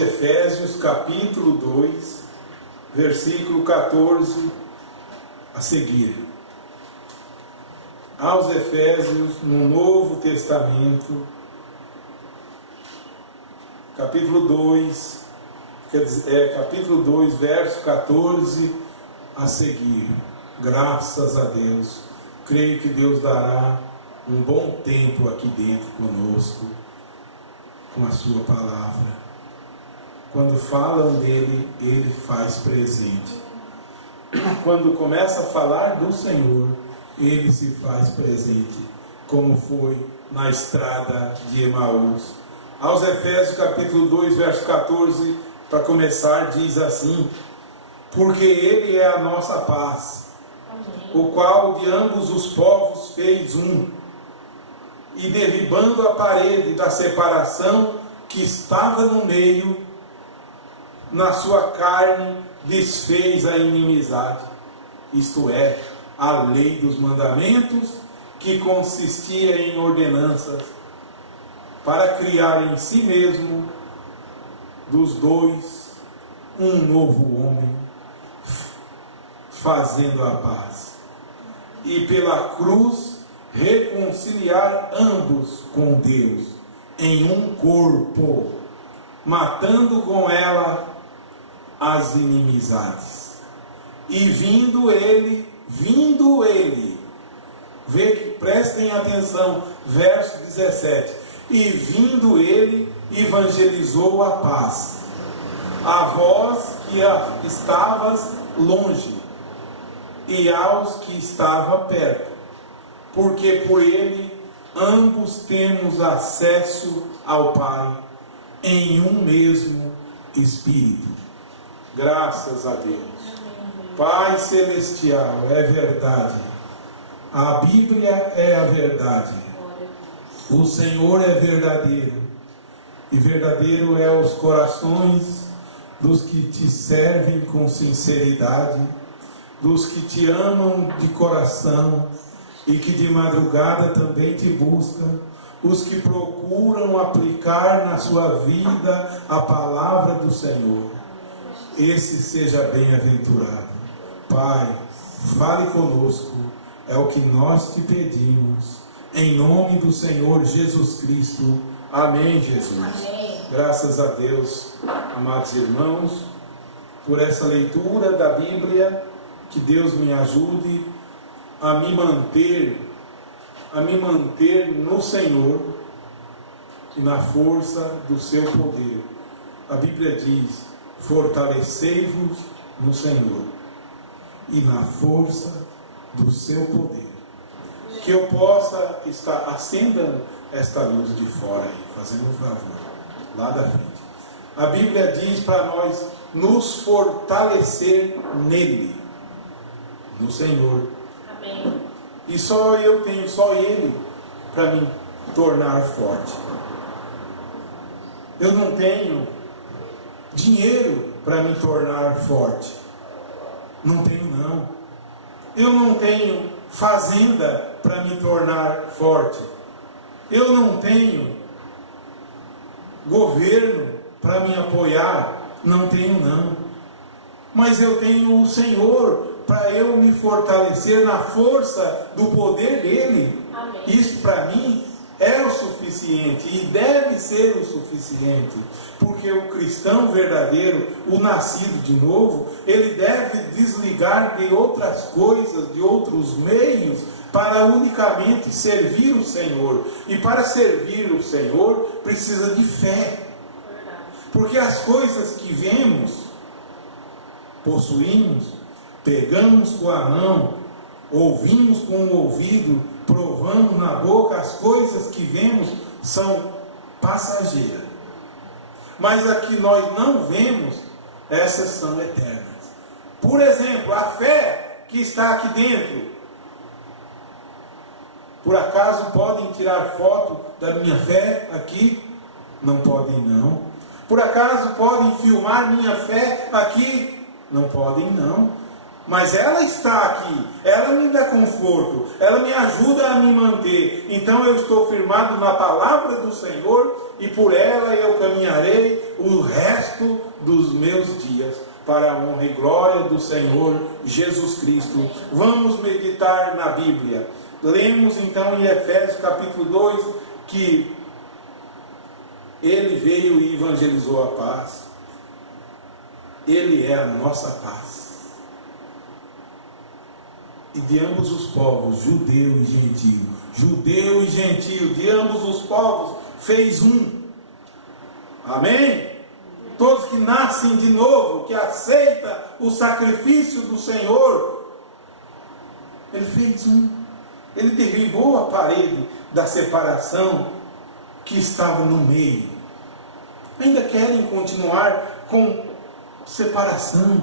Efésios, capítulo 2, versículo 14 a seguir. Aos Efésios, no Novo Testamento, capítulo 2, capítulo 2, verso 14 a seguir. Graças a Deus. Creio que Deus dará um bom tempo aqui dentro conosco, com a sua palavra. Quando falam dele, ele faz presente. Quando começa a falar do Senhor, ele se faz presente, como foi na estrada de Emaús. Aos Efésios capítulo 2, verso 14, para começar, diz assim: porque ele é a nossa paz, o qual de ambos os povos fez um, e derribando a parede da separação que estava no meio, na sua carne desfez a inimizade, isto é, a lei dos mandamentos, que consistia em ordenanças, para criar em si mesmo dos dois um novo homem, fazendo a paz, e pela cruz reconciliar ambos com Deus em um corpo, matando com ela as inimizades. E vindo ele, prestem atenção, verso 17, e vindo ele, evangelizou a paz, a vós que estavas longe, e aos que estavam perto, porque por ele ambos temos acesso ao Pai, em um mesmo Espírito. Graças a Deus. Pai Celestial, é verdade. A Bíblia é a verdade. O Senhor é verdadeiro. E verdadeiro é os corações dos que te servem com sinceridade, dos que te amam de coração e que de madrugada também te buscam, os que procuram aplicar na sua vida a palavra do Senhor. Esse seja bem-aventurado. Pai, fale conosco, é o que nós te pedimos, em nome do Senhor Jesus Cristo. Amém, Jesus. Amém. Graças a Deus, amados irmãos, por essa leitura da Bíblia, que Deus me ajude a me manter no Senhor e na força do seu poder. A Bíblia diz: fortalecei-vos no Senhor e na força do seu poder. Que eu possa estar acendendo esta luz de fora aí, fazendo um favor, lá da frente. A Bíblia diz para nós nos fortalecer nele, no Senhor. Amém. E só eu tenho, só ele, para me tornar forte. Eu não tenho dinheiro para me tornar forte. Não tenho, não. Eu não tenho fazenda para me tornar forte. Eu não tenho governo para me apoiar. Não tenho, não. Mas eu tenho o Senhor para eu me fortalecer na força do poder dele. Amém. Isso para mim é o suficiente e deve ser o suficiente, porque o cristão verdadeiro, o nascido de novo, ele deve desligar de outras coisas, de outros meios, para unicamente servir o Senhor. E para servir o Senhor precisa de fé, porque as coisas que vemos, possuímos, pegamos com a mão, ouvimos com o ouvido, provamos na boca, as coisas que vemos são passageiras. Mas a que nós não vemos, essas são eternas. Por exemplo, a fé que está aqui dentro. Por acaso podem tirar foto da minha fé aqui? Não podem, não. Por acaso podem filmar minha fé aqui? Não podem, não. Mas ela está aqui, ela me dá conforto, ela me ajuda a me manter. Então eu estou firmado na palavra do Senhor e por ela eu caminharei o resto dos meus dias, para a honra e glória do Senhor Jesus Cristo. Vamos meditar na Bíblia. Lemos então em Efésios capítulo 2 que ele veio e evangelizou a paz. Ele é a nossa paz. E de ambos os povos, judeu e gentio, de ambos os povos, fez um. Amém? Todos que nascem de novo, que aceitam o sacrifício do Senhor, ele fez um. Ele derribou a parede da separação que estava no meio. Ainda querem continuar com separação,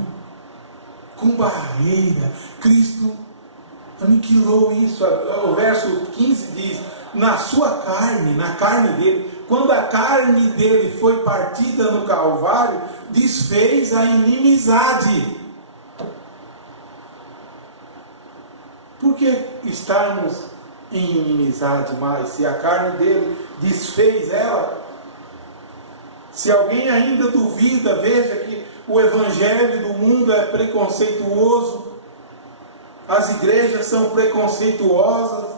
com barreira. Cristo aniquilou isso. O verso 15 diz: na sua carne, na carne dele, quando a carne dele foi partida no Calvário, desfez a inimizade. Por que estarmos em inimizade mais, se a carne dele desfez ela? Se alguém ainda duvida, veja que o evangelho do mundo é preconceituoso, as igrejas são preconceituosas.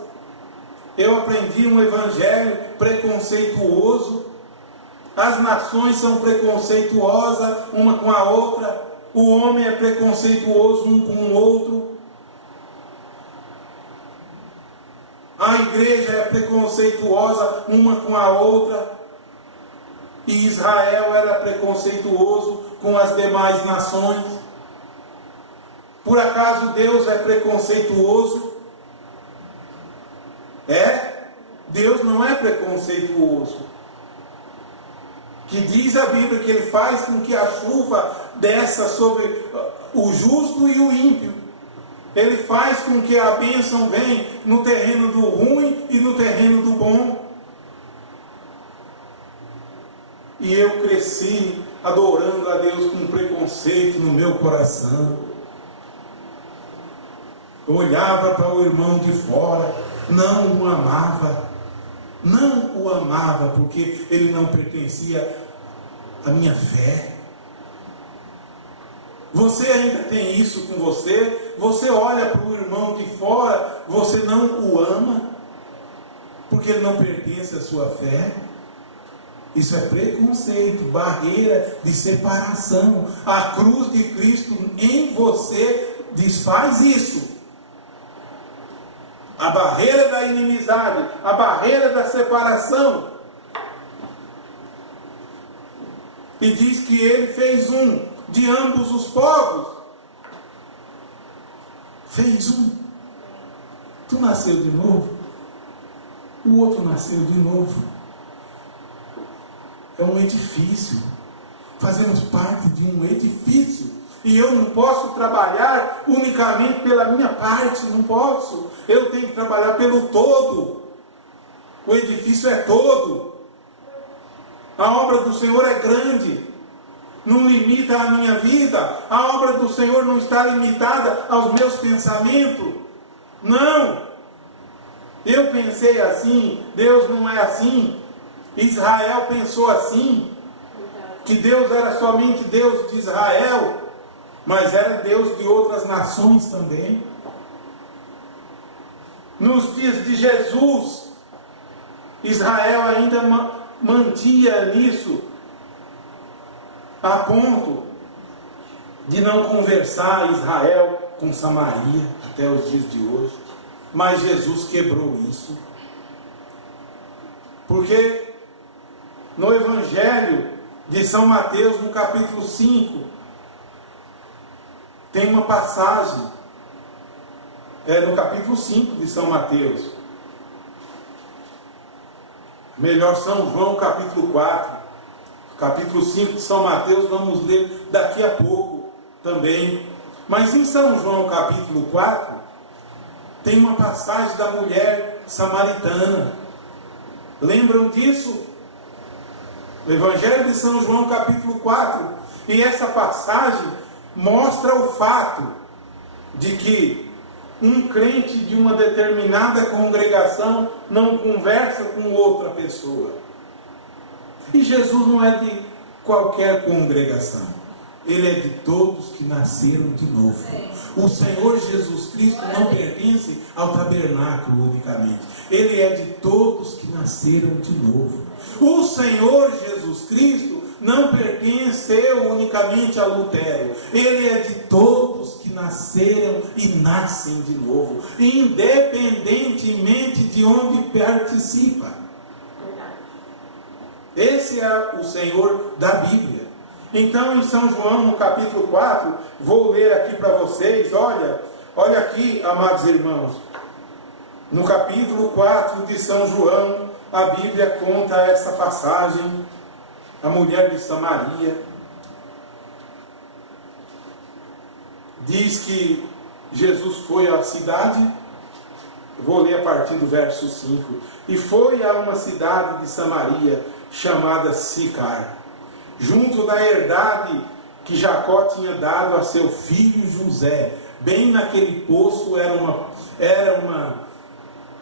Eu aprendi um evangelho preconceituoso, as nações são preconceituosas uma com a outra, o homem é preconceituoso um com o outro, a igreja é preconceituosa uma com a outra, e Israel era preconceituoso com as demais nações. Por acaso Deus é preconceituoso? Deus não é preconceituoso. Que diz a Bíblia que Ele faz com que a chuva desça sobre o justo e o ímpio. Ele faz com que a bênção venha no terreno do ruim e no terreno do bom. E eu cresci adorando a Deus com preconceito no meu coração. Eu olhava para o irmão de fora, não o amava. Não o amava porque ele não pertencia à minha fé. Você ainda tem isso com você? Você olha para o irmão de fora, você não o ama porque ele não pertence à sua fé? Isso é preconceito, barreira de separação. A cruz de Cristo em você desfaz isso. A barreira da inimizade, a barreira da separação. E diz que ele fez um de ambos os povos. Fez um. Tu nasceu de novo, o outro nasceu de novo. É um edifício. Fazemos parte de um edifício. E eu não posso trabalhar unicamente pela minha parte, não posso. Eu tenho que trabalhar pelo todo. O edifício é todo. A obra do Senhor é grande. Não limita a minha vida. A obra do Senhor não está limitada aos meus pensamentos. Não. Eu pensei assim, Deus não é assim. Israel pensou assim, que Deus era somente Deus de Israel, mas era Deus de outras nações também. Nos dias de Jesus, Israel ainda mantinha nisso, a ponto de não conversar Israel com Samaria até os dias de hoje. Mas Jesus quebrou isso. Porque no Evangelho de São Mateus, no capítulo 5, tem uma passagem, no capítulo 5 de São Mateus, melhor São João, capítulo 4, capítulo 5 de São Mateus, vamos ler daqui a pouco também. Mas em São João, capítulo 4, tem uma passagem da mulher samaritana. Lembram disso? O Evangelho de São João, capítulo 4. E essa passagem mostra o fato de que um crente de uma determinada congregação não conversa com outra pessoa. E Jesus não é de qualquer congregação. Ele é de todos que nasceram de novo. O Senhor Jesus Cristo não pertence ao tabernáculo unicamente. Ele é de todos que nasceram de novo. O Senhor Jesus Cristo não pertenceu unicamente a Lutero. Ele é de todos que nasceram e nascem de novo, independentemente de onde participa. Esse é o Senhor da Bíblia. Então, em São João, no capítulo 4, vou ler aqui para vocês, olha aqui, amados irmãos, no capítulo 4 de São João, a Bíblia conta essa passagem, a mulher de Samaria, diz que Jesus foi à cidade, vou ler a partir do verso 5, e foi a uma cidade de Samaria, chamada Sicar, junto da herdade que Jacó tinha dado a seu filho José. Bem naquele poço era uma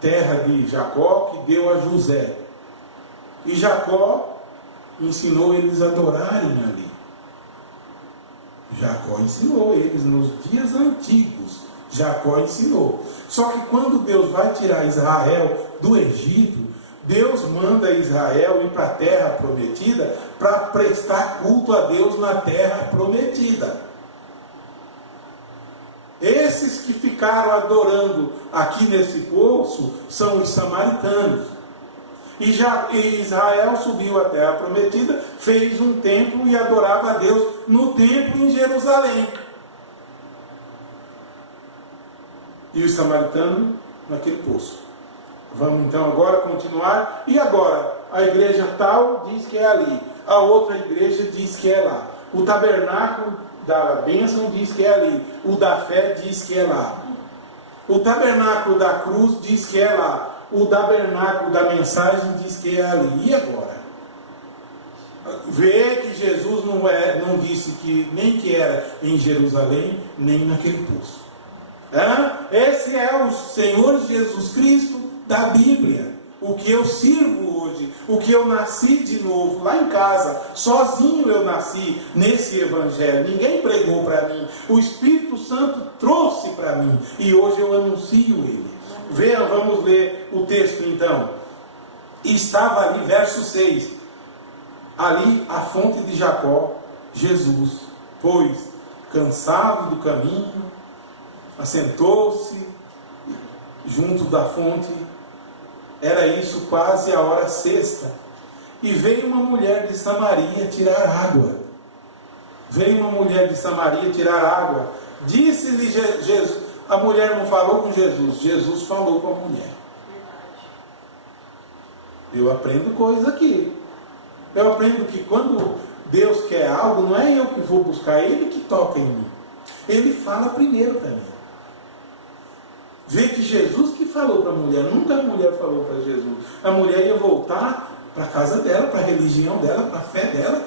terra de Jacó que deu a José. E Jacó ensinou eles a adorarem ali. Jacó ensinou eles nos dias antigos. Jacó ensinou. Só que quando Deus vai tirar Israel do Egito, Deus manda Israel ir para a terra prometida para prestar culto a Deus na terra prometida. Esses que ficaram adorando aqui nesse poço são os samaritanos. E Israel subiu à terra prometida, fez um templo e adorava a Deus no templo em Jerusalém. E os samaritanos naquele poço. Vamos então agora continuar. E agora, a igreja tal diz que é ali, a outra igreja diz que é lá. O tabernáculo da bênção diz que é ali, o da fé diz que é lá. O tabernáculo da cruz diz que é lá, o tabernáculo da mensagem diz que é ali. E agora? Vê que Jesus não disse que nem que era em Jerusalém, nem naquele poço. Esse é o Senhor Jesus Cristo da Bíblia, o que eu sirvo hoje, o que eu nasci de novo, lá em casa, sozinho eu nasci nesse Evangelho, ninguém pregou para mim, o Espírito Santo trouxe para mim, e hoje eu anuncio ele. Venha, vamos ler o texto então. Estava ali, verso 6, ali a fonte de Jacó, Jesus, pois, cansado do caminho, assentou-se junto da fonte. Era isso quase a hora sexta. E veio uma mulher de Samaria tirar água. Veio uma mulher de Samaria tirar água. Disse-lhe Jesus. A mulher não falou com Jesus. Jesus falou com a mulher. Eu aprendo coisa aqui. Eu aprendo que quando Deus quer algo, não é eu que vou buscar, é Ele que toca em mim. Ele fala primeiro para mim. Vê que Jesus que falou para a mulher, nunca a mulher falou para Jesus. A mulher ia voltar para a casa dela, para a religião dela, para a fé dela,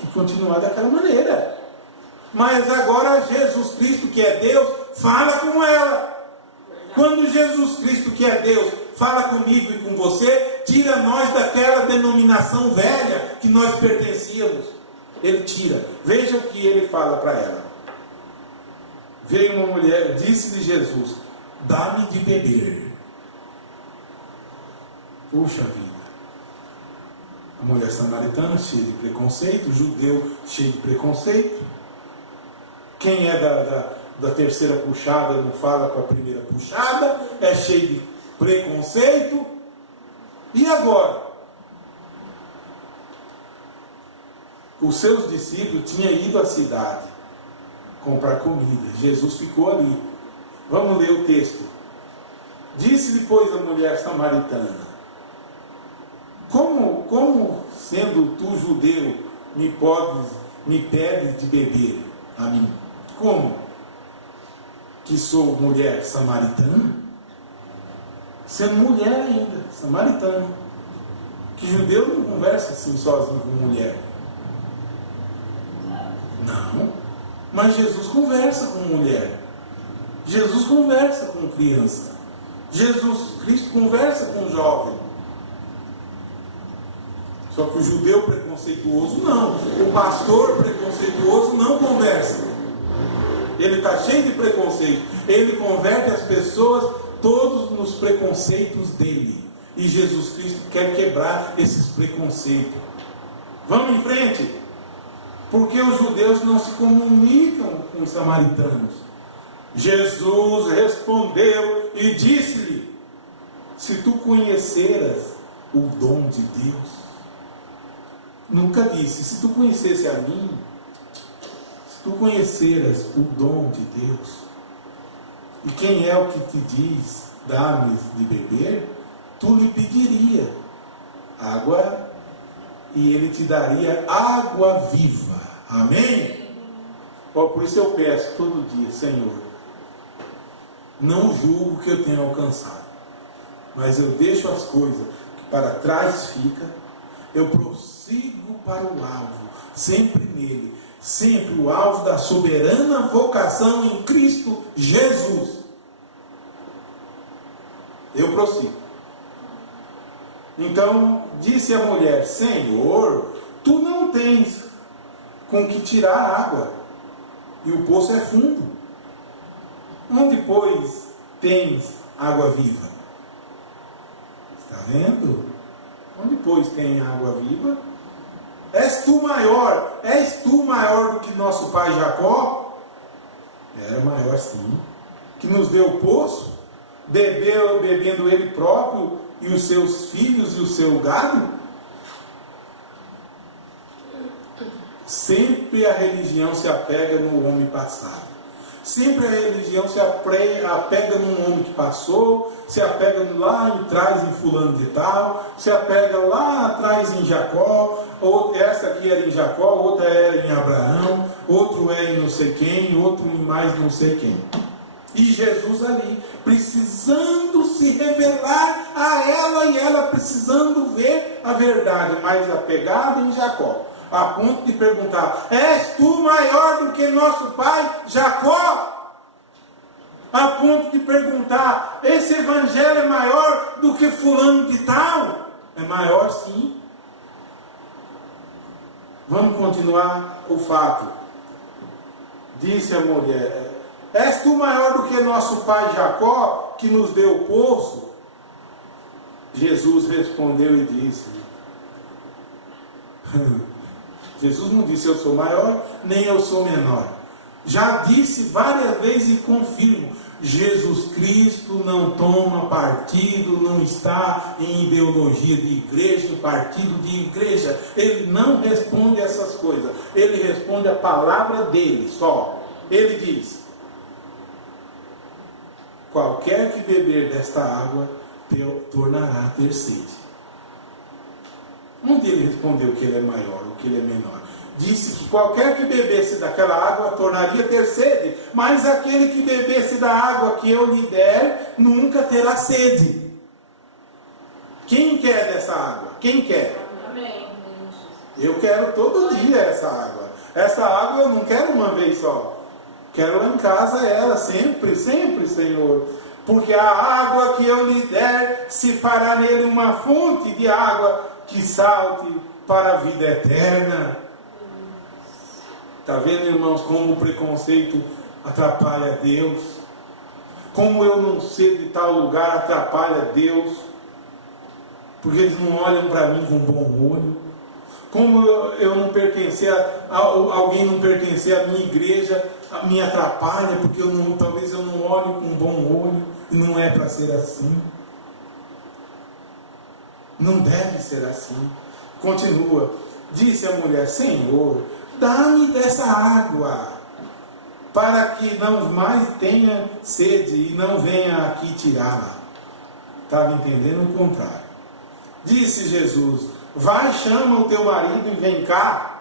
e continuar daquela maneira. Mas agora Jesus Cristo, que é Deus, fala com ela. Quando Jesus Cristo, que é Deus, fala comigo e com você, tira nós daquela denominação velha que nós pertencíamos. Ele tira. Veja o que ele fala para ela. Veio uma mulher, disse-lhe Jesus: dá-me de beber. Puxa vida. A mulher samaritana cheia de preconceito, o judeu cheio de preconceito. Quem é da terceira puxada não fala com a primeira puxada, é cheio de preconceito. E agora? Os seus discípulos tinham ido à cidade comprar comida. Jesus ficou ali. Vamos ler o texto. Disse-lhe, pois, a mulher samaritana: como sendo tu judeu, me pedes de beber a mim? Como? Que sou mulher samaritana? Sendo mulher ainda, samaritana. Que judeu não conversa assim sozinho com mulher. Não. Mas Jesus conversa com mulher. Jesus conversa com criança. Jesus Cristo conversa com jovem. Só que o judeu preconceituoso não. O pastor preconceituoso não conversa. Ele está cheio de preconceito. Ele converte as pessoas todos nos preconceitos dele. E Jesus Cristo quer quebrar esses preconceitos. Vamos em frente. Porque os judeus não se comunicam com os samaritanos. Jesus respondeu e disse-lhe: se tu conheceras o dom de Deus. Nunca disse, se tu conhecesse a mim, se tu conheceras o dom de Deus, e quem é o que te diz, dá-me de beber, tu lhe pediria água, e ele te daria água viva. Amém? Por isso eu peço todo dia: Senhor, não julgo que eu tenha alcançado, mas eu deixo as coisas que para trás fica, eu prossigo para o alvo, sempre nele, sempre o alvo da soberana vocação em Cristo Jesus. Eu prossigo. Então disse a mulher: Senhor, tu não tens com que tirar água, e o poço é fundo. Onde, pois, tens água viva? Está vendo? Onde, pois, tem água viva? És tu maior do que nosso pai Jacó? Era maior, sim. Que nos deu o poço, bebendo ele próprio, e os seus filhos e o seu gado? Sempre a religião se apega no homem passado. Sempre a religião se apega num homem que passou, se apega lá atrás em fulano de tal, se apega lá atrás em Jacó, ou essa aqui era em Jacó, outra era em Abraão, outro é em não sei quem, outro em mais não sei quem. E Jesus ali, precisando se revelar a ela, e ela precisando ver a verdade, mais apegada em Jacó, a ponto de perguntar: és tu maior do que nosso pai Jacó? A ponto de perguntar: esse evangelho é maior do que fulano de tal? É maior, sim. Vamos continuar o fato. Disse a mulher: és tu maior do que nosso pai Jacó, que nos deu o poço? Jesus respondeu e disse: Jesus não disse eu sou maior, nem eu sou menor. Já disse várias vezes e confirmo: Jesus Cristo não toma partido, não está em ideologia de igreja, em partido de igreja. Ele não responde essas coisas. Ele responde a palavra dele só. Ele diz: qualquer que beber desta água tornará a ter sede. Onde ele respondeu que ele é maior ou que ele é menor? Disse que qualquer que bebesse daquela água tornaria a ter sede, mas aquele que bebesse da água que eu lhe der nunca terá sede. Quem quer dessa água? Quem quer? Amém. Eu quero todo dia essa água. Essa água eu não quero uma vez só. Quero lá em casa ela, sempre, sempre, Senhor. Porque a água que eu lhe der se fará nele uma fonte de água que salte para a vida eterna. Está vendo, irmãos, como o preconceito atrapalha Deus? Como eu não ser de tal lugar atrapalha Deus? Porque eles não olham para mim com bom olho. Como eu não pertencer alguém não pertencer à minha igreja, me atrapalha, porque talvez eu não olhe com bom olho, e não é para ser assim. Não deve ser assim. Continua. Disse a mulher: Senhor, dá-me dessa água, para que não mais tenha sede e não venha aqui tirá-la. Estava entendendo o contrário. Disse Jesus: vai, chama o teu marido e vem cá.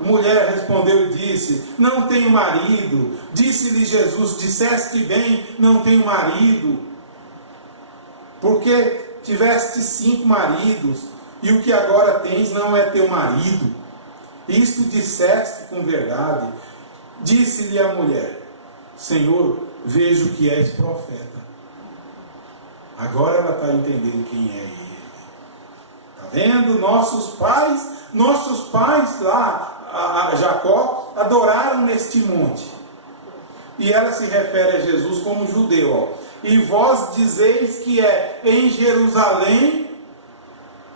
A mulher respondeu e disse: não tenho marido. Disse-lhe Jesus: disseste bem, não tenho marido, porque tiveste 5 maridos, e o que agora tens não é teu marido. Isto disseste com verdade. Disse-lhe a mulher: Senhor, vejo que és profeta. Agora ela está entendendo quem é ele. Está vendo? Nossos pais lá, a Jacó, adoraram neste monte. E ela se refere a Jesus como judeu. Ó. E vós dizeis que é em Jerusalém,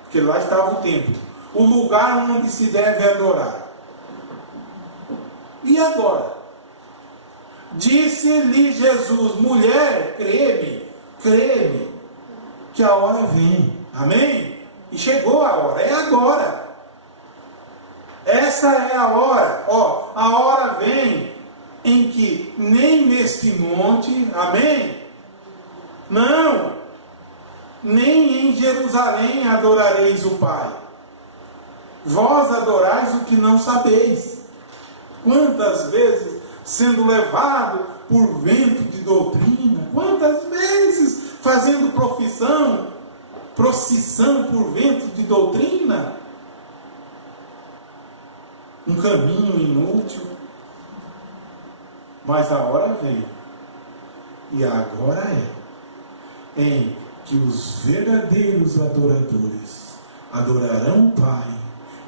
porque lá estava o templo, o lugar onde se deve adorar. E agora? Disse-lhe Jesus: mulher, crê-me, que a hora vem. Amém? E chegou a hora, é agora. Essa é a hora. Ó, a hora vem em que nem neste monte, amém? Não, nem em Jerusalém adorareis o Pai. Vós adorais o que não sabeis. Quantas vezes sendo levado por vento de doutrina, quantas vezes fazendo procissão por vento de doutrina, um caminho inútil. Mas a hora vem, e agora em que os verdadeiros adoradores adorarão o Pai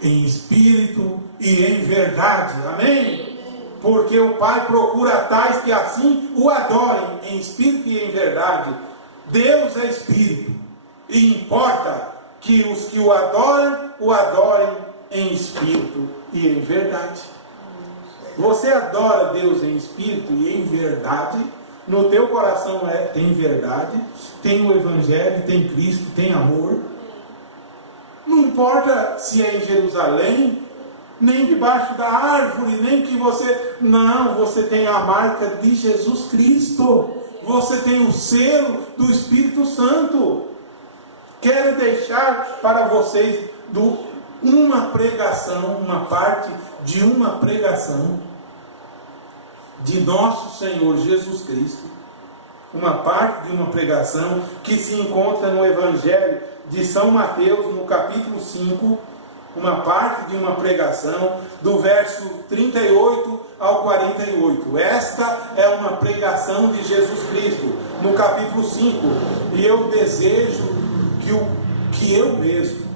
em espírito e em verdade. Amém? Porque o Pai procura tais que assim o adorem em espírito e em verdade. Deus é espírito, e importa que os que o adorem em espírito e em verdade. Você adora Deus em espírito e em verdade. No teu coração tem verdade, tem o Evangelho, tem Cristo, tem amor. Não importa se é em Jerusalém, nem debaixo da árvore, nem que você... Não, você tem a marca de Jesus Cristo. Você tem o selo do Espírito Santo. Quero deixar para vocês uma pregação, uma parte de uma pregação de nosso Senhor Jesus Cristo. Uma parte de uma pregação que se encontra no Evangelho de São Mateus, no capítulo 5, uma parte de uma pregação do verso 38 ao 48. Esta é uma pregação de Jesus Cristo, no capítulo 5. E eu desejo que eu mesmo,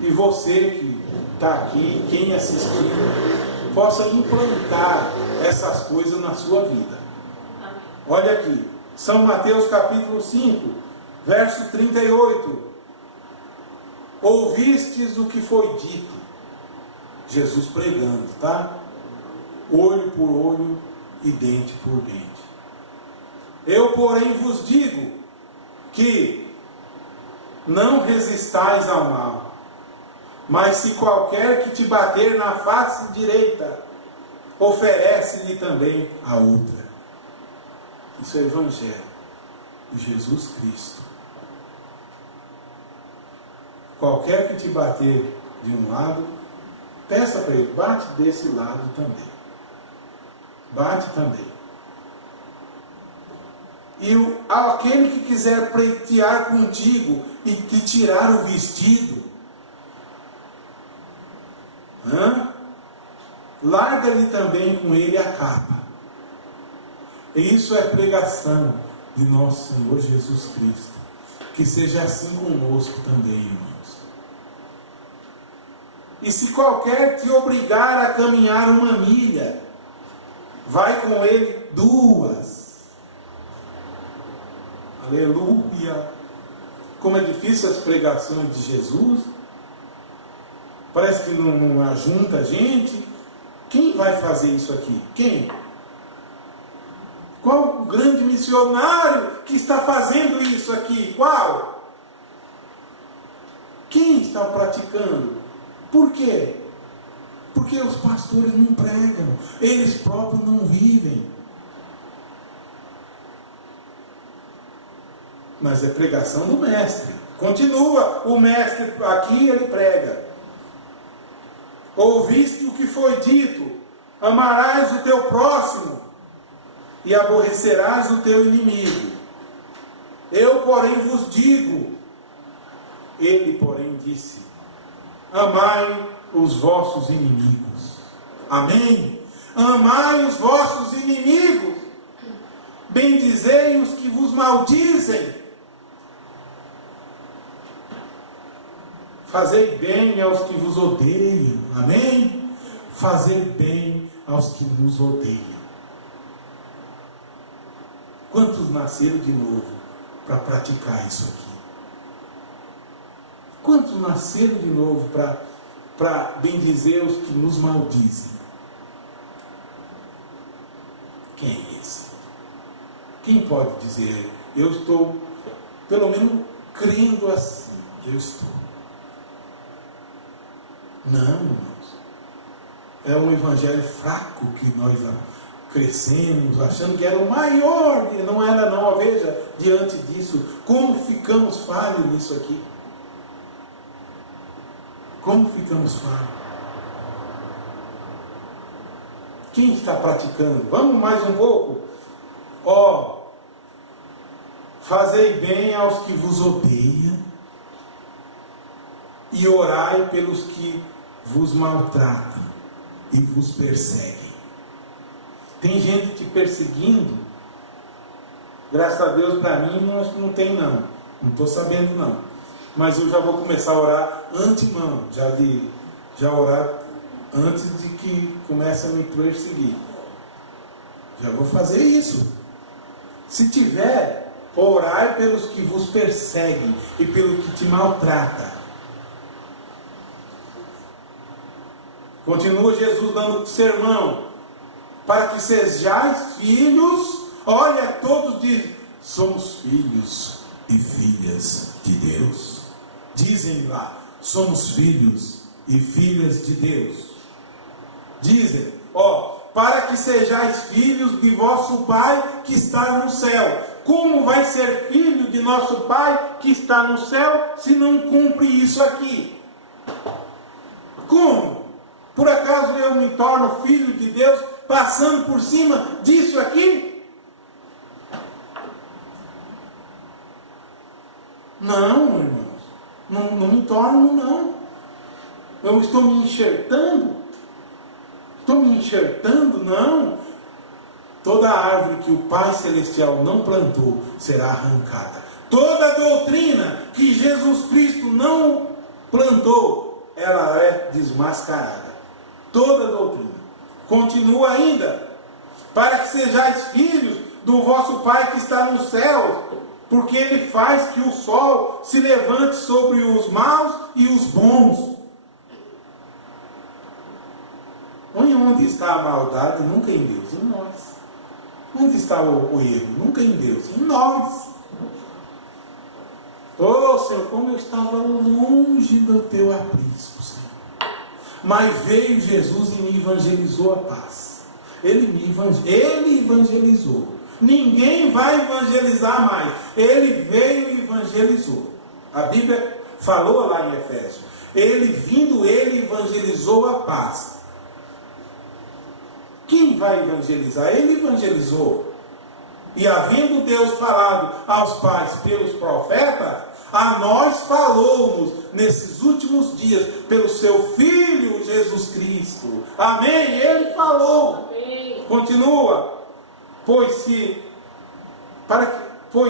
e você que está aqui, quem assistiu, possa implantar essas coisas na sua vida. Olha aqui, São Mateus capítulo 5, verso 38. Ouvistes o que foi dito. Jesus pregando, tá? Olho por olho e dente por dente. Eu, porém, vos digo que não resistais ao mal, mas se qualquer que te bater na face direita, oferece-lhe também a outra. Isso é o Evangelho de Jesus Cristo. Qualquer que te bater de um lado, peça para ele, bate desse lado também. Bate também. E aquele que quiser pleitear contigo e te tirar o vestido, larga-lhe também com ele a capa. E isso é pregação de nosso Senhor Jesus Cristo. Que seja assim conosco também, irmãos. E se qualquer te obrigar a caminhar uma milha, vai com ele 2. Aleluia! Como é difícil as pregações de Jesus. Parece que não ajunta a gente. Quem vai fazer isso aqui? Quem? Qual o grande missionário que está fazendo isso aqui? Qual? Quem está praticando? Por quê? Porque os pastores não pregam, eles próprios não vivem. Mas é pregação do mestre. Continua o mestre aqui, ele prega. Ouviste o que foi dito: amarás o teu próximo e aborrecerás o teu inimigo. Eu, porém, vos digo. Ele, porém, disse: amai os vossos inimigos. Amém? Amai os vossos inimigos. Bendizei os que vos maldizem. Fazei bem aos que vos odeiam. Amém? Fazei bem aos que nos odeiam. Quantos nasceram de novo para praticar isso aqui? Quantos nasceram de novo para bendizer os que nos maldizem? Quem é esse? Quem pode dizer, eu estou, pelo menos, crendo assim? Eu estou. Não, irmãos. É um evangelho fraco que nós crescemos, achando que era o maior. Não era não. Veja, diante disso, como ficamos falhos nisso aqui. Como ficamos falhos. Quem está praticando? Vamos mais um pouco? Fazei bem aos que vos odeiam e orai pelos que vos maltratam e vos perseguem. Tem gente te perseguindo? Graças a Deus, para mim, acho que não tem não. Não estou sabendo não. Mas eu já vou começar a orar antemão, já orar antes de que comece a me perseguir. Já vou fazer isso. Se tiver, orai pelos que vos perseguem e pelo que te maltrata. Continua Jesus dando sermão. Para que sejais filhos. Olha, todos dizem, somos filhos e filhas de Deus. Dizem lá, somos filhos e filhas de Deus. Dizem, para que sejais filhos de vosso Pai que está no céu. Como vai ser filho de nosso Pai que está no céu se não cumpre isso aqui? Como? Por acaso eu me torno filho de Deus passando por cima disso aqui? Não, irmãos. Não me torno, não. Eu estou me enxertando. Estou me enxertando? Não. Toda árvore que o Pai Celestial não plantou será arrancada. Toda doutrina que Jesus Cristo não plantou, ela é desmascarada. Toda doutrina. Continua ainda. Para que sejais filhos do vosso Pai que está no céu, porque Ele faz que o sol se levante sobre os maus e os bons. Onde está a maldade? Nunca em Deus, em nós. Onde está o erro? Nunca em Deus, em nós. Senhor, como eu estava longe do teu aprisco, Senhor. Mas veio Jesus e me evangelizou a paz. Ele evangelizou. Ninguém vai evangelizar mais. Ele veio e evangelizou. A Bíblia falou lá em Efésios. Ele evangelizou a paz. Quem vai evangelizar? Ele evangelizou. E havendo Deus falado aos pais pelos profetas, a nós falou-nos nesses últimos dias pelo seu Filho Jesus Cristo. Amém? Ele falou. Amém. Continua. Pois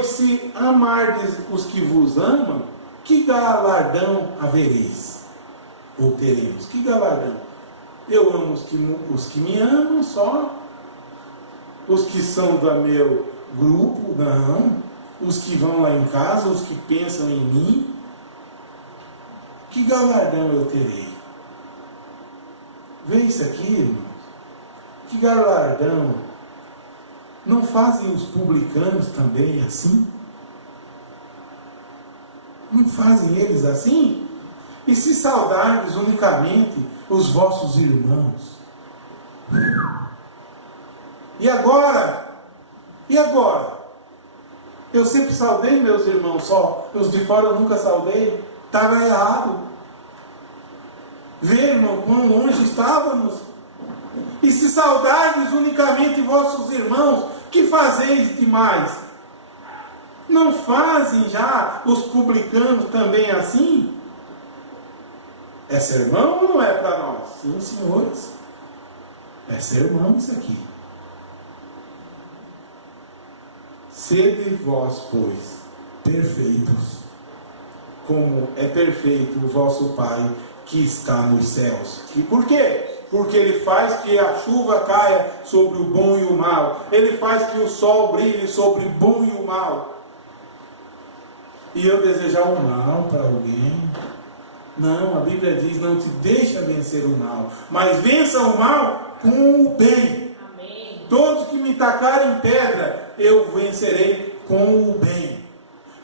se amardes os que vos amam, que galardão havereis? Ou teremos? Que galardão? Eu amo os que me amam só. Os que são do meu grupo, não. Os que vão lá em casa, os que pensam em mim. Que galardão eu terei? Vê isso aqui, irmãos. Que galardão. Não fazem os publicanos também assim? Não fazem eles assim? E se saudardes unicamente os vossos irmãos? E agora? E agora? Eu sempre saudei meus irmãos só. Os de fora eu nunca saudei. Estava errado. Vê, irmão, quão longe estávamos. E se saudardes unicamente vossos irmãos, que fazeis demais? Não fazem já os publicanos também assim? É sermão ou não é para nós? Sim, senhores. É sermão isso aqui. Sede vós, pois, perfeitos, como é perfeito o vosso Pai que está nos céus. E por quê? Porque Ele faz que a chuva caia sobre o bom e o mal. Ele faz que o sol brilhe sobre o bom e o mal. E eu desejar o mal para alguém? Não, a Bíblia diz, não te deixa vencer o mal, mas vença o mal com o bem. Amém. Todos que me tacarem pedra, eu vencerei com o bem.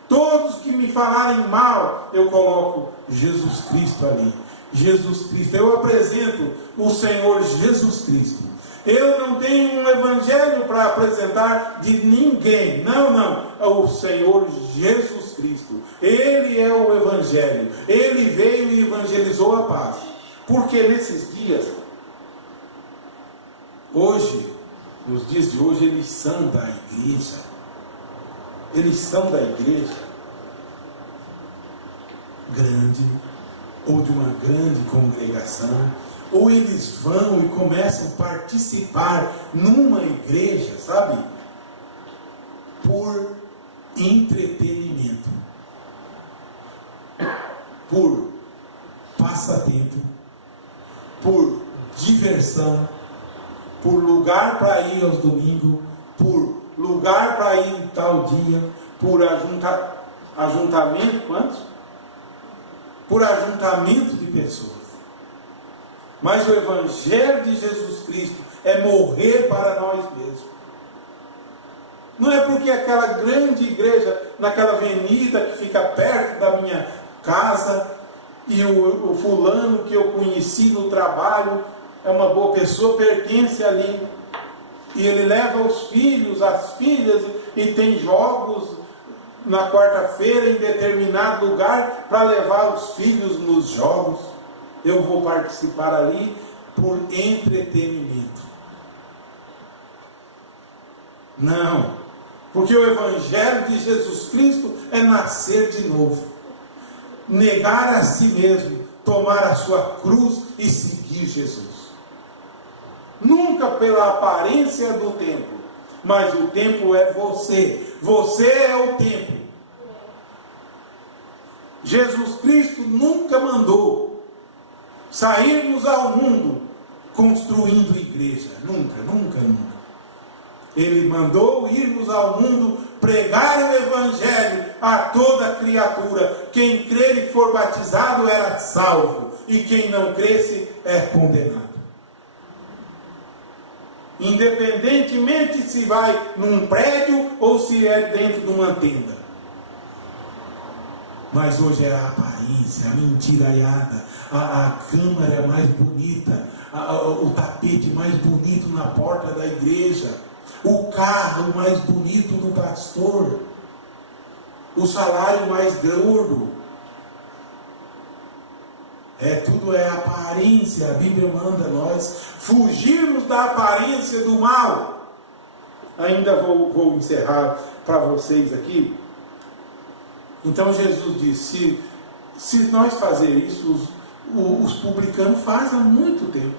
Todos que me falarem mal, eu coloco Jesus Cristo ali. Jesus Cristo, eu apresento o Senhor Jesus Cristo. Eu não tenho um evangelho para apresentar de ninguém. Não, é o Senhor Jesus Cristo. Ele é o evangelho. Ele veio e evangelizou a paz. Porque nesses dias, hoje, nos dias de hoje, eles são da igreja. Eles são da igreja grande, ou de uma grande congregação, ou eles vão e começam a participar numa igreja, sabe? Por entretenimento, por passatempo, por diversão, por lugar para ir aos domingos, por lugar para ir em tal dia, por ajuntamento, quantos? Por ajuntamento de pessoas. Mas o Evangelho de Jesus Cristo é morrer para nós mesmos. Não é porque aquela grande igreja, naquela avenida que fica perto da minha casa, e o fulano que eu conheci no trabalho é uma boa pessoa, pertence ali, e ele leva os filhos, as filhas, e tem jogos na quarta-feira em determinado lugar para levar os filhos nos jogos. Eu vou participar ali por entretenimento. Não, porque o Evangelho de Jesus Cristo é nascer de novo, negar a si mesmo, tomar a sua cruz e seguir Jesus. Nunca pela aparência do templo, mas o templo é você. Você é o templo. Jesus Cristo nunca mandou sairmos ao mundo construindo igreja. Nunca. Ele mandou irmos ao mundo pregar o Evangelho a toda criatura. Quem crer e for batizado era salvo, e quem não cresce é condenado. Independentemente se vai num prédio ou se é dentro de uma tenda. Mas hoje é a aparência, a mentiraiada, a câmara mais bonita, o tapete mais bonito na porta da igreja, o carro mais bonito do pastor, o salário mais gordo. Tudo é aparência. A Bíblia manda nós fugirmos da aparência do mal. Ainda vou encerrar para vocês aqui. Então Jesus disse, se nós fazer isso, os publicanos fazem há muito tempo.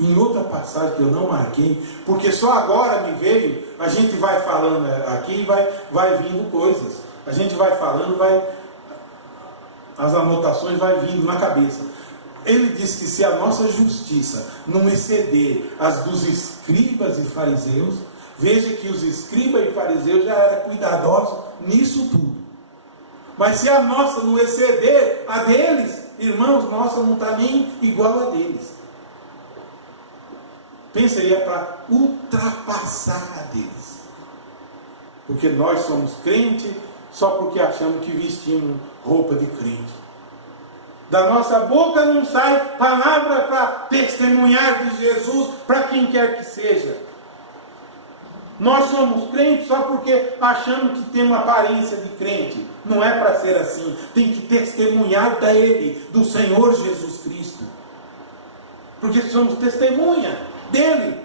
Em outra passagem que eu não marquei, porque só agora me veio, a gente vai falando aqui e vai vindo coisas. A gente vai falando, as anotações vai vindo na cabeça. Ele diz que se a nossa justiça não exceder as dos escribas e fariseus, veja que os escribas e fariseus já eram cuidadosos nisso tudo. Mas se a nossa não exceder a deles, irmãos, nossa não está nem igual a deles. Pensa aí, é para ultrapassar a deles. Porque nós somos crentes só porque achamos que vestimos roupa de crente. Da nossa boca não sai palavra para testemunhar de Jesus para quem quer que seja. Nós somos crentes só porque achamos que tem uma aparência de crente. Não é para ser assim. Tem que testemunhar dele, do Senhor Jesus Cristo. Porque somos testemunha dele.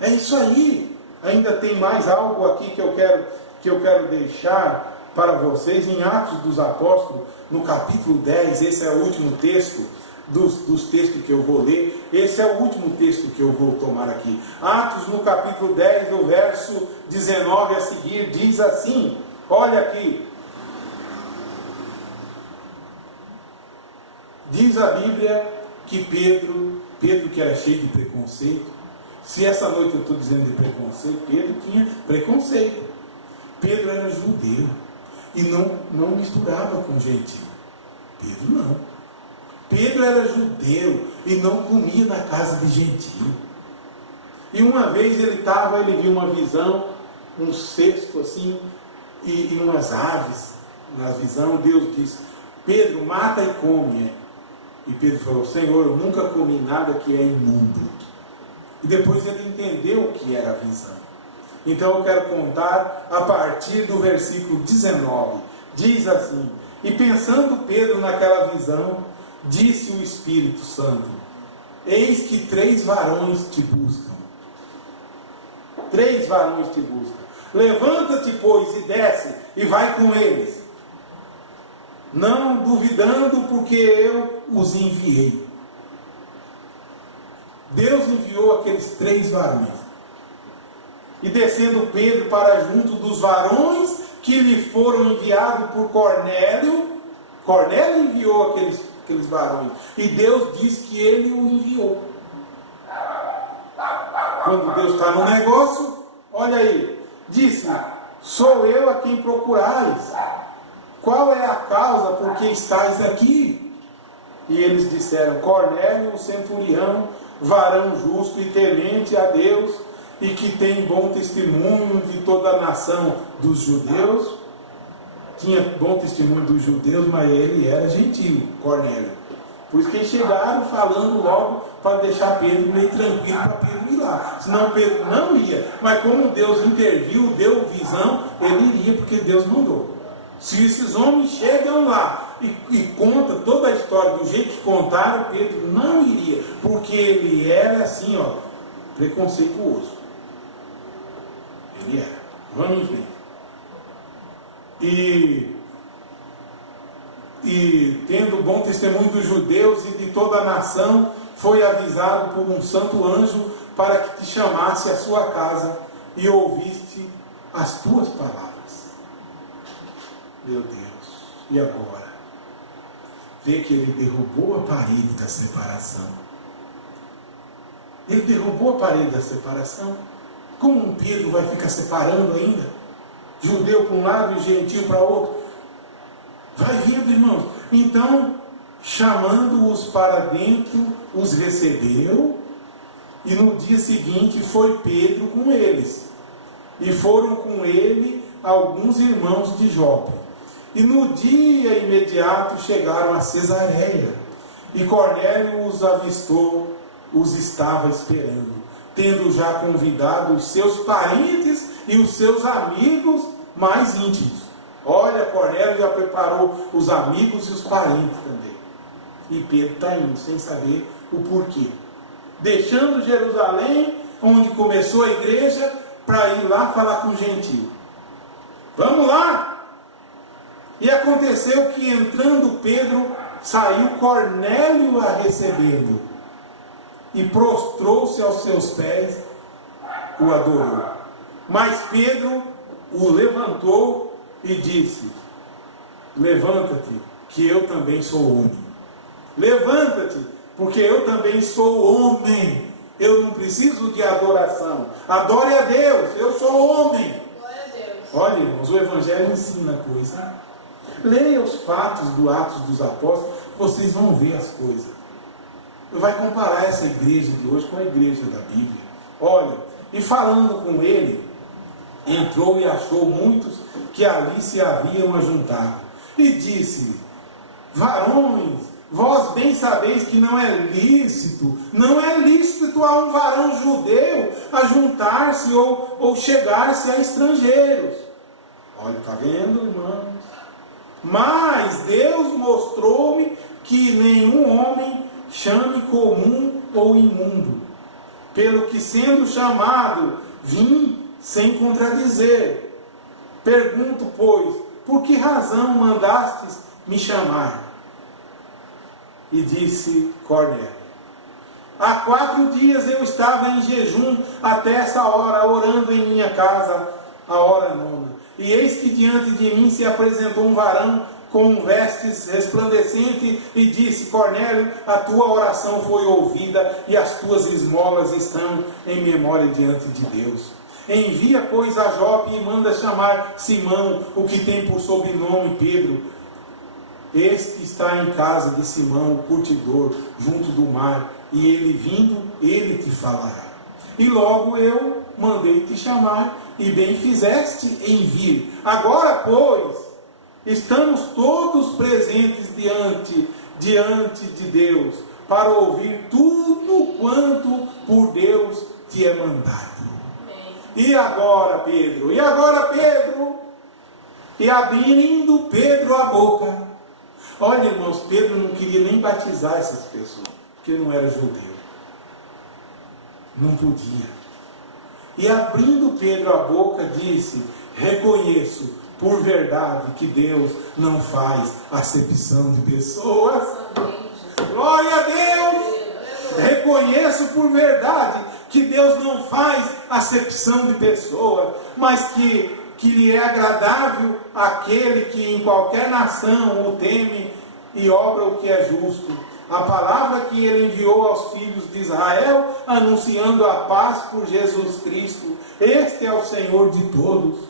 É isso aí. Ainda tem mais algo aqui que eu quero deixar para vocês em Atos dos Apóstolos, no capítulo 10. Esse é o último texto dos textos que eu vou ler. Esse é o último texto que eu vou tomar aqui. Atos no capítulo 10, do verso 19 a seguir, diz assim: Olha aqui. Diz a Bíblia que Pedro que era cheio de preconceito, se essa noite eu estou dizendo de preconceito, Pedro tinha preconceito. Pedro era judeu e não misturava com gentio. Pedro não. Pedro era judeu e não comia na casa de gentio. E uma vez ele viu uma visão, um cesto assim, e umas aves na visão. Deus disse: Pedro, mata e come. E Pedro falou: Senhor, eu nunca comi nada que é imundo. E depois ele entendeu o que era a visão. Então eu quero contar a partir do versículo 19. Diz assim: E pensando Pedro naquela visão, disse o Espírito Santo: Eis que 3 varões te buscam. 3 varões te buscam. Levanta-te, pois, e desce, e vai com eles, não duvidando, porque eu os enviei. Deus enviou aqueles 3 varões. E descendo Pedro para junto dos varões que lhe foram enviados por Cornélio, Cornélio enviou aqueles varões. E Deus diz que ele o enviou. Quando Deus está no negócio, olha aí, disse: sou eu a quem procurais. Qual é a causa por que estáis aqui? E eles disseram: Cornélio, o centurião, varão justo e temente a Deus, e que tem bom testemunho de toda a nação dos judeus. Tinha bom testemunho dos judeus, mas ele era gentio, Cornélio. Por isso que eles chegaram falando logo para deixar Pedro meio tranquilo para Pedro ir lá. Senão Pedro não ia. Mas como Deus interviu, deu visão, ele iria porque Deus mandou. Se esses homens chegam lá e contam toda a história do jeito que contaram, Pedro não iria. Porque ele era assim, ó, preconceituoso. Ele era. Vamos ver. E tendo bom testemunho dos judeus e de toda a nação, foi avisado por um santo anjo para que te chamasse à sua casa e ouviste as tuas palavras. Meu Deus, e agora? Vê que ele derrubou a parede da separação. Ele derrubou a parede da separação. Como um Pedro vai ficar separando ainda? Judeu para um lado e gentio para outro. Vai vendo, irmãos. Então, chamando-os para dentro, os recebeu, e no dia seguinte foi Pedro com eles. E foram com ele alguns irmãos de Jope. E no dia imediato chegaram a Cesareia. E Cornélio os avistou, os estava esperando, tendo já convidado os seus parentes e os seus amigos mais íntimos. Olha, Cornélio já preparou os amigos e os parentes também. E Pedro está indo, sem saber o porquê. Deixando Jerusalém, onde começou a igreja, para ir lá falar com o gentio. Vamos lá! E aconteceu que, entrando Pedro, saiu Cornélio a recebendo. E prostrou-se aos seus pés, o adorou. Mas Pedro o levantou e disse: levanta-te, que eu também sou homem. Levanta-te, porque eu também sou homem. Eu não preciso de adoração. Adore a Deus, eu sou homem. Glória a Deus. Olha, irmãos, o Evangelho ensina coisa. Leia os fatos do Atos dos Apóstolos, vocês vão ver as coisas. Vai comparar essa igreja de hoje com a igreja da Bíblia. Olha, e falando com ele, entrou e achou muitos que ali se haviam ajuntado. E disse: varões, vós bem sabeis que não é lícito a um varão judeu ajuntar-se ou chegar-se a estrangeiros. Olha, está vendo, irmãos? Mas Deus mostrou-me que nenhum homem chame comum ou imundo, pelo que, sendo chamado, vim sem contradizer. Pergunto, pois, por que razão mandastes me chamar? E disse Cornélio: há 4 dias eu estava em jejum até essa hora, orando em minha casa, a hora 9. E eis que diante de mim se apresentou um varão com vestes resplandecentes e disse: Cornélio, a tua oração foi ouvida e as tuas esmolas estão em memória diante de Deus. Envia, pois, a Jope e manda chamar Simão, o que tem por sobrenome Pedro. Este está em casa de Simão, o curtidor, junto do mar, e ele vindo, ele te falará. E logo eu mandei te chamar, e bem fizeste em vir. Agora, pois, estamos todos presentes diante de Deus, para ouvir tudo quanto por Deus te é mandado. E agora, Pedro? E abrindo Pedro a boca. Olha, irmãos, Pedro não queria nem batizar essas pessoas, porque não era judeu. Não podia. E abrindo Pedro a boca, disse: reconheço por verdade que Deus não faz acepção de pessoas. Glória a Deus! Reconheço por verdade que Deus não faz acepção de pessoas, mas que lhe é agradável aquele que em qualquer nação o teme e obra o que é justo. A palavra que ele enviou aos filhos de Israel, anunciando a paz por Jesus Cristo. Este é o Senhor de todos.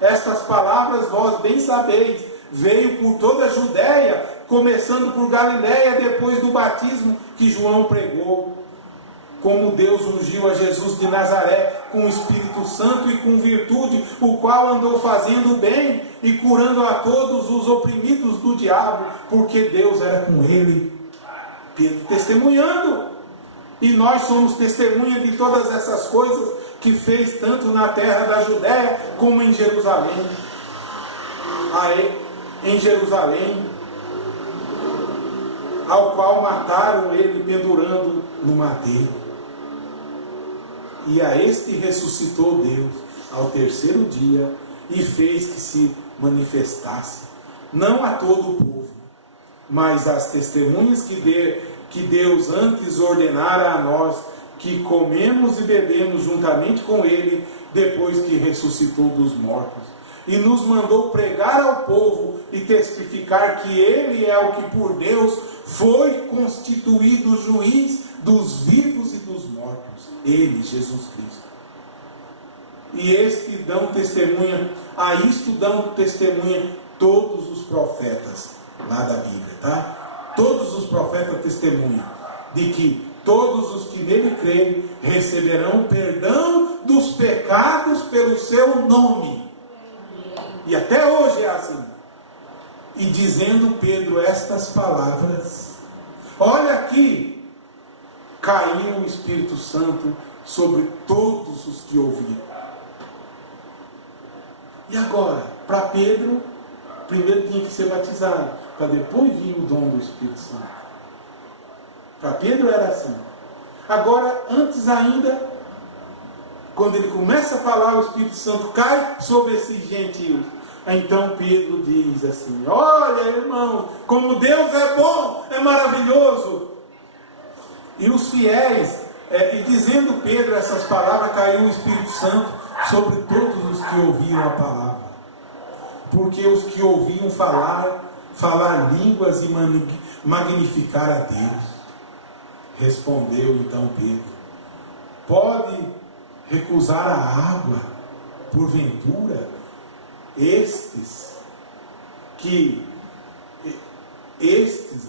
Estas palavras vós bem sabeis, veio por toda a Judéia, começando por Galiléia, depois do batismo que João pregou. Como Deus ungiu a Jesus de Nazaré com o Espírito Santo e com virtude, o qual andou fazendo bem e curando a todos os oprimidos do diabo, porque Deus era com ele. Pedro testemunhando. E nós somos testemunha de todas essas coisas que fez tanto na terra da Judéia como em Jerusalém. Em Jerusalém, ao qual mataram ele pendurando no madeiro. E a este ressuscitou Deus ao terceiro dia e fez que se manifestasse, não a todo o povo, mas às testemunhas que Deus antes ordenara a nós, que comemos e bebemos juntamente com ele, depois que ressuscitou dos mortos. E nos mandou pregar ao povo e testificar que ele é o que por Deus foi constituído juiz dos vivos e dos mortos. Ele, Jesus Cristo. E a isto dão testemunha todos os profetas lá da Bíblia, tá? Todos os profetas testemunham de que todos os que nele creem receberão o perdão dos pecados pelo seu nome. E até hoje é assim. E dizendo Pedro estas palavras, olha aqui, caiu o Espírito Santo sobre todos os que ouviram. E agora, para Pedro, primeiro tinha que ser batizado, para depois vir o dom do Espírito Santo. Para Pedro era assim. Agora, antes ainda, quando ele começa a falar, o Espírito Santo cai sobre esses gentios. Então Pedro diz assim: olha, irmão, como Deus é bom, é maravilhoso. E os fiéis, e dizendo Pedro essas palavras, caiu o Espírito Santo sobre todos os que ouviam a palavra. Porque os que ouviam falar línguas e magnificar a Deus. Respondeu então Pedro: pode recusar a água, porventura,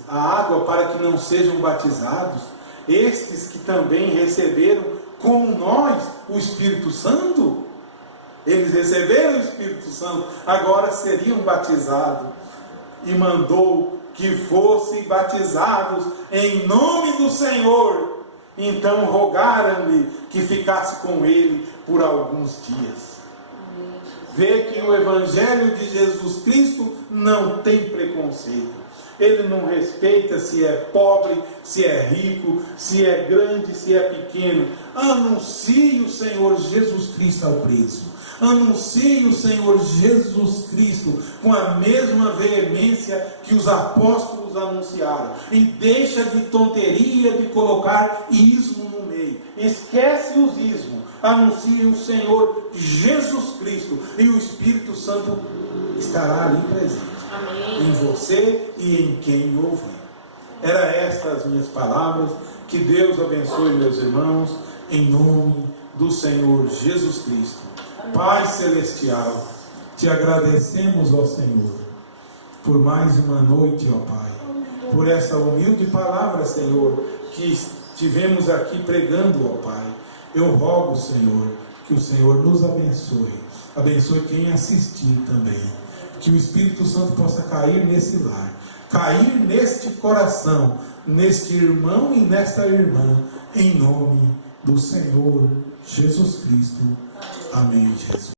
a água para que não sejam batizados, estes que também receberam, como nós, o Espírito Santo? Eles receberam o Espírito Santo, agora seriam batizados. E mandou que fossem batizados em nome do Senhor. Então rogaram-lhe que ficasse com ele por alguns dias. Vê que o Evangelho de Jesus Cristo não tem preconceito. Ele não respeita se é pobre, se é rico, se é grande, se é pequeno. Anuncie o Senhor Jesus Cristo ao preso. Anuncie o Senhor Jesus Cristo com a mesma veemência que os apóstolos outros anunciaram. E deixa de tonteria de colocar ismo no meio. Esquece os ismos. Anuncie o Senhor Jesus Cristo. E o Espírito Santo estará ali presente. Amém. Em você e em quem ouvir. Era estas as minhas palavras. Que Deus abençoe, meus irmãos, em nome do Senhor Jesus Cristo. Pai Celestial, te agradecemos, ó Senhor, por mais uma noite, ó Pai, por essa humilde palavra, Senhor, que estivemos aqui pregando, ó Pai. Eu rogo, Senhor, que o Senhor nos abençoe. Abençoe quem assistir também. Que o Espírito Santo possa cair nesse lar, cair neste coração, neste irmão e nesta irmã, em nome do Senhor Jesus Cristo. Amém, Jesus.